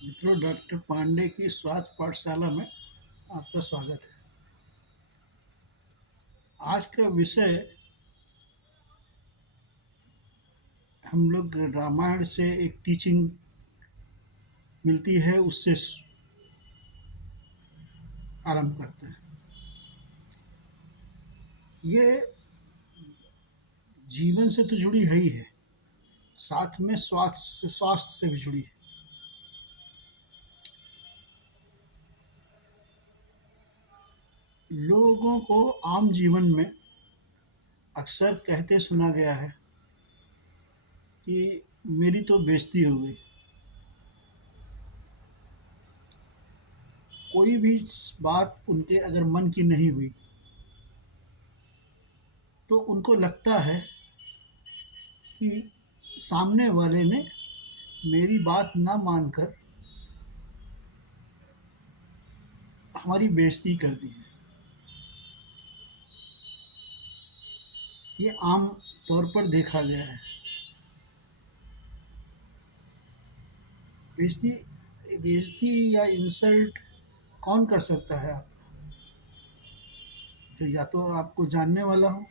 मित्रों, डॉक्टर पांडे की स्वास्थ्य पाठशाला में आपका स्वागत है। आज का विषय हम लोग रामायण से एक टीचिंग मिलती है, उससे आरंभ करते हैं। ये जीवन से तो जुड़ी है ही है, साथ में स्वास्थ्य से भी जुड़ी है। लोगों को आम जीवन में अक्सर कहते सुना गया है कि मेरी तो बेइज्जती हो गई। कोई भी बात उनके अगर मन की नहीं हुई तो उनको लगता है कि सामने वाले ने मेरी बात ना मानकर हमारी बेइज्जती कर दी है। ये आम तौर पर देखा गया है। बेइज्जती बेइज्जती या इंसल्ट कौन कर सकता है? आप जो या तो आपको जानने वाला हो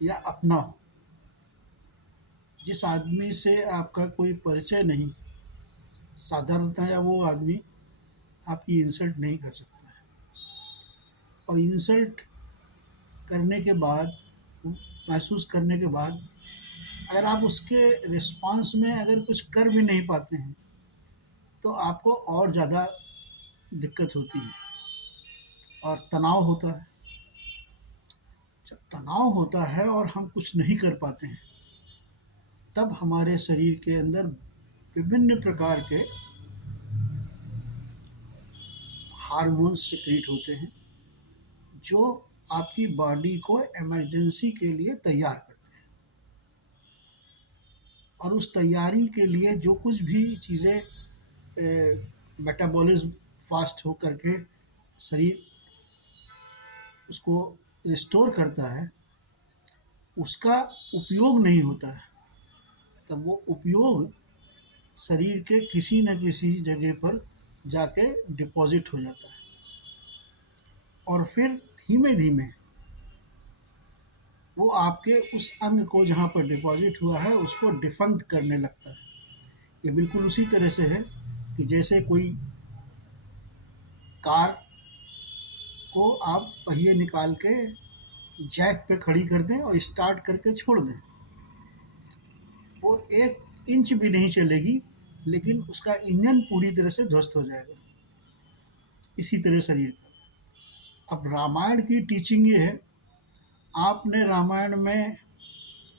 या अपना हो। जिस आदमी से आपका कोई परिचय नहीं, साधारणतः वो आदमी आपकी इंसल्ट नहीं कर सकता है। और इंसल्ट करने के बाद, महसूस करने के बाद, अगर आप उसके रिस्पॉन्स में अगर कुछ कर भी नहीं पाते हैं तो आपको और ज़्यादा दिक्कत होती है और तनाव होता है। जब तनाव होता है और हम कुछ नहीं कर पाते हैं, तब हमारे शरीर के अंदर विभिन्न प्रकार के हार्मोन्स सिक्रीट होते हैं, जो आपकी बॉडी को इमरजेंसी के लिए तैयार करते हैं। और उस तैयारी के लिए जो कुछ भी चीज़ें मेटाबॉलिज्म फास्ट हो करके शरीर उसको रिस्टोर करता है, उसका उपयोग नहीं होता है। तब वो उपयोग शरीर के किसी न किसी जगह पर जाके डिपॉजिट हो जाता है और फिर धीमे धीमे वो आपके उस अंग को जहाँ पर डिपॉजिट हुआ है उसको डिफंक्ट करने लगता है। ये बिल्कुल उसी तरह से है कि जैसे कोई कार को आप पहिए निकाल के जैक पे खड़ी कर दें और स्टार्ट करके छोड़ दें, वो 1 इंच भी नहीं चलेगी, लेकिन उसका इंजन पूरी तरह से ध्वस्त हो जाएगा। इसी तरह शरीर का। अब रामायण की टीचिंग ये है, आपने रामायण में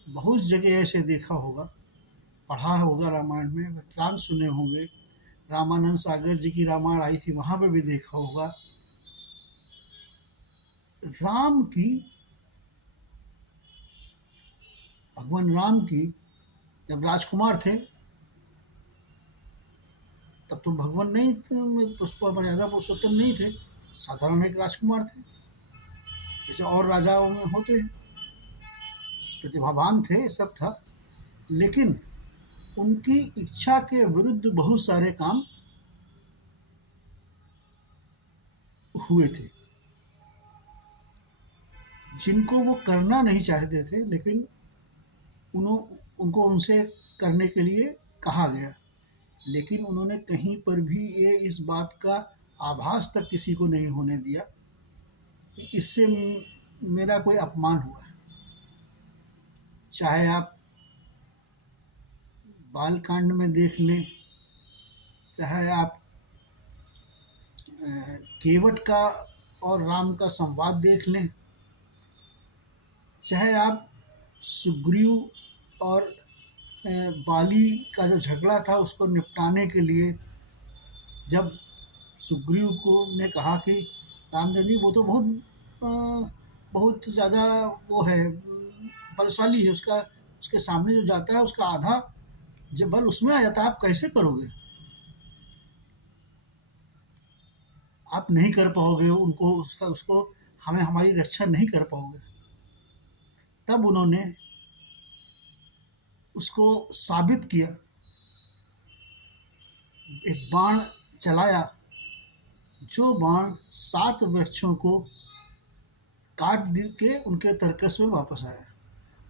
बहुत जगह ऐसे देखा होगा, पढ़ा होगा, रामायण में वृत्तांत सुने होंगे, रामानंद सागर जी की रामायण आई थी वहाँ पे भी देखा होगा। राम की, भगवान राम की, जब राजकुमार थे तब तो भगवान नहीं थे, पुष्प मर्यादा पुरुषोत्तम नहीं थे, साधारण एक राजकुमार थे, जैसे और राजाओं में होते हैं। प्रतिभावान थे, सब था, लेकिन उनकी इच्छा के विरुद्ध बहुत सारे काम हुए थे, जिनको वो करना नहीं चाहते थे, लेकिन उनको उनसे करने के लिए कहा गया। लेकिन उन्होंने कहीं पर भी ये इस बात का आभास तक किसी को नहीं होने दिया कि इससे मेरा कोई अपमान हुआ है। चाहे आप बालकांड में देख लें, चाहे आप केवट का और राम का संवाद देख लें, चाहे आप सुग्रीव और बाली का जो झगड़ा था उसको निपटाने के लिए जब सुग्रीव को ने कहा कि रामचंद्र जी वो तो बहुत ज़्यादा वो है, बलशाली है, उसका उसके सामने जो जाता है उसका आधा जब बल उसमें आ जाता है, आप कैसे करोगे? आप नहीं कर पाओगे उनको, उसका उसको हमें हमारी रक्षा नहीं कर पाओगे। तब उन्होंने उसको साबित किया, एक बाण चलाया, जो बाण 7 वृक्षों को काट दी के उनके तर्कस में वापस आया।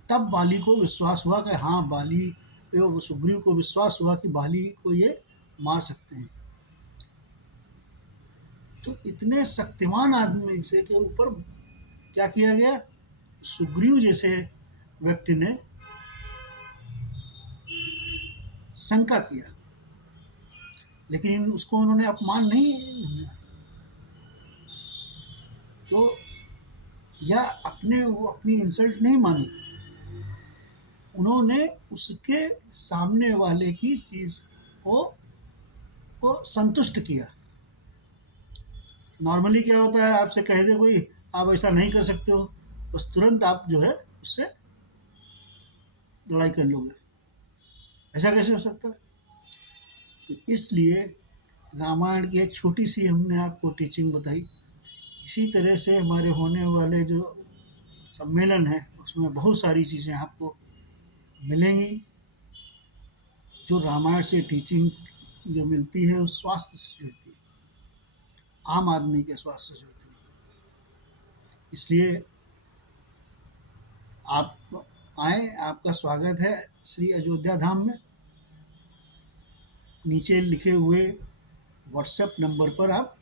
तब बाली को विश्वास हुआ कि हाँ, बाली सुग्रीव को विश्वास हुआ कि बाली को ये मार सकते हैं। तो इतने शक्तिमान आदमी से के ऊपर क्या किया गया, सुग्रीव जैसे व्यक्ति ने शंका किया, लेकिन उसको उन्होंने अपमान नहीं, तो या वो अपनी इंसल्ट नहीं मानी, उन्होंने उसके सामने वाले की चीज को संतुष्ट किया। नॉर्मली क्या होता है, आपसे कह दे कोई आप ऐसा नहीं कर सकते हो, बस तुरंत आप जो है उससे लड़ाई कर लोगे, ऐसा कैसे हो सकता है। तो इसलिए रामायण की एक छोटी सी हमने आपको टीचिंग बताई। इसी तरह से हमारे होने वाले जो सम्मेलन है उसमें बहुत सारी चीज़ें आपको मिलेंगी, जो रामायण से टीचिंग जो मिलती है उस स्वास्थ्य से जुड़ती है, आम आदमी के स्वास्थ्य से जुड़ती है। इसलिए आप आए, आपका स्वागत है श्री अयोध्या धाम में। नीचे लिखे हुए व्हाट्सएप नंबर पर आप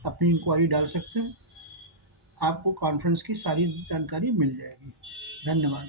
अपनी इंक्वायरी डाल सकते हैं, आपको कॉन्फ्रेंस की सारी जानकारी मिल जाएगी। धन्यवाद।